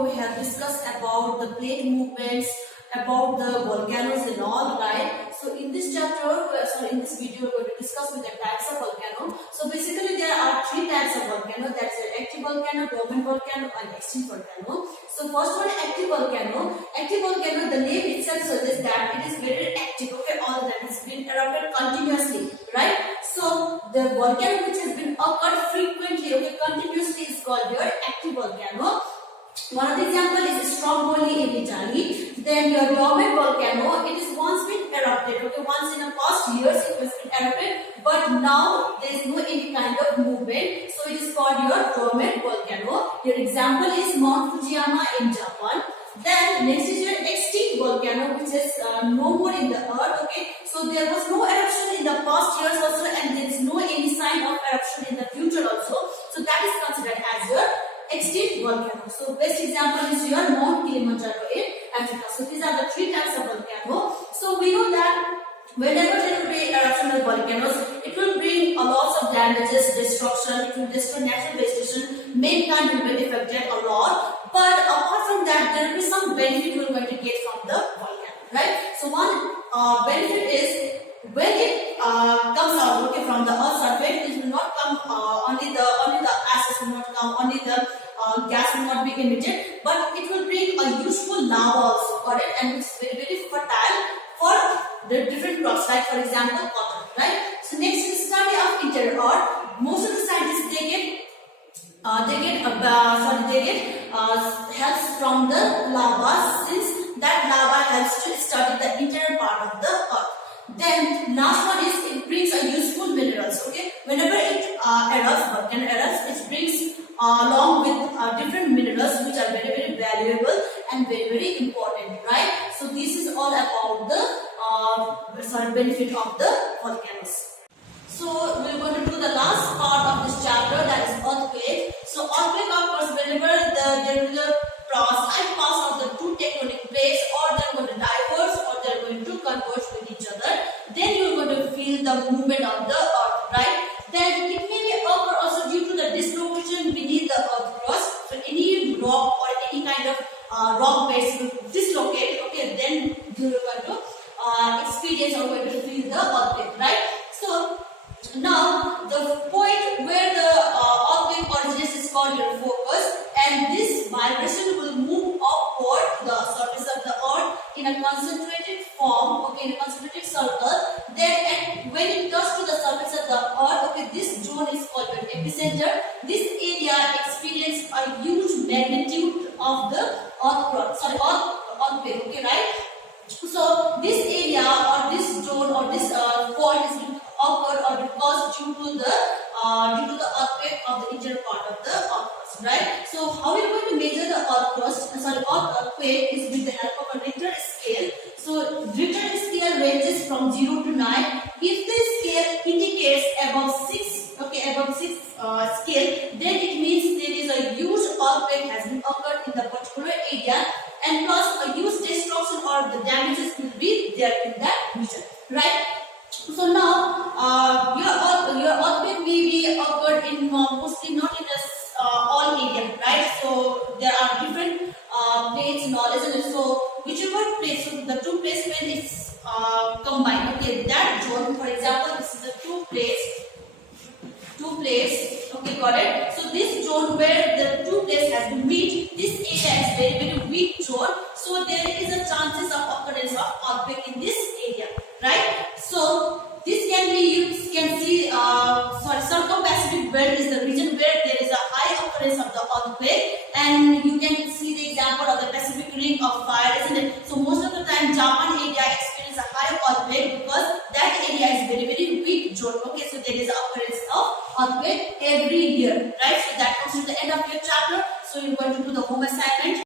video we have discussed about the plate movements, about the volcanoes and all, right? So in this in this video we're going to discuss with the types of volcano. So basically there are three types of volcano. That's an active volcano, dormant volcano and extinct volcano. So first one, active volcano. Active volcano, the name itself suggests that it is very active, okay, all the time. It's been erupted continuously, right? So the volcano which has been occurred frequently, okay, continuously is called your active volcano. One of the example is Stromboli in Italy. Then your dormant volcano, it is once been erupted, okay, once in the past years it has been erupted, but now there is no any kind of movement, so it is called your dormant volcano. Your example is Mount Fujiyama in Japan. Then next is your extinct volcano, which is no more in the earth, okay. So there was no eruption in the past years also, and there is no any sign of eruption in the future also. So that is considered as your extinct volcano. So best example is your Mount Kilimanjaro in Africa. So these are the three types of volcano. So we know that whenever there will be eruption of volcanoes, it will bring a lot of damages, destruction, it will destroy natural vegetation, mankind will be affected a lot. But apart from that, there will be some benefit we are going to get from the volcano, right? So one benefit is when it comes out, okay, from the earth's surface, it will not come only the ashes will not come, only the gas will not be emitted, but it will bring a useful lava also, got it? And it's very, very fertile for the different crops, like for example cotton, right? So next is study of interior Earth. Most of the scientists they get helps from the lava, since that lava helps to study the interior part of the earth. Then last one is it brings a useful minerals, okay. Whenever it volcano erupts, it brings along with different minerals which are very, very valuable and very, very important, right? So this is all about the benefit of the volcanoes. So we are going to do the last part of this chapter, that is earthquake. So earthquake occurs whenever there is a slight pass of the two tectonic plates, or they are going to diverge, or they are going to converge with each other. Then you are going to feel the movement of the earth, right? Then it may occur also due to the dislocation beneath the earth crust. So any rock or any kind of rock base will dislocate, okay, then you are going to experience or going to feel the earthquake, right? So now the point where the earthquake originates is called your focus, and this vibration will move upward the surface of the earth in a concentrated form, okay, in a concentrated circle. Then when it touches to the surface of the earth, okay, this zone is called your epicenter. This area experiences a huge magnitude of the earthquake, okay, right? So this area or this zone or this fault is occur or because due to the earthquake of the interior part of the earth crust, right? So how we are going to measure the earthquake is with the help of a Richter scale. So Richter scale ranges from 0 to 9. If the scale indicates above 6, okay, above 6 scale, then it means there is a huge earthquake has been occurred in the particular area, and plus a huge destruction or the damages will be there in that region, right? So now your earthquake may be occurred in mostly not in all area, right? So there are different plates and all, isn't it? So whichever place, so the two places when it's combined, okay, that zone, for example, this is the two plates, okay, got it? So this zone where the two places has been meet, this area is very, very weak zone, so there is a chances of occurrence of earthquake in this area, right? So this can be, you can see, Circum-Pacific belt is the region where there is a high occurrence of the earthquake, and you can see the example of the Pacific Ring of Fire, isn't it? So most of the time Japan area experiences a high earthquake because that area is very, very weak zone, okay. So there is an occurrence of earthquake every year, right? So that comes to the end of your chapter. So you're going to do the home assignment.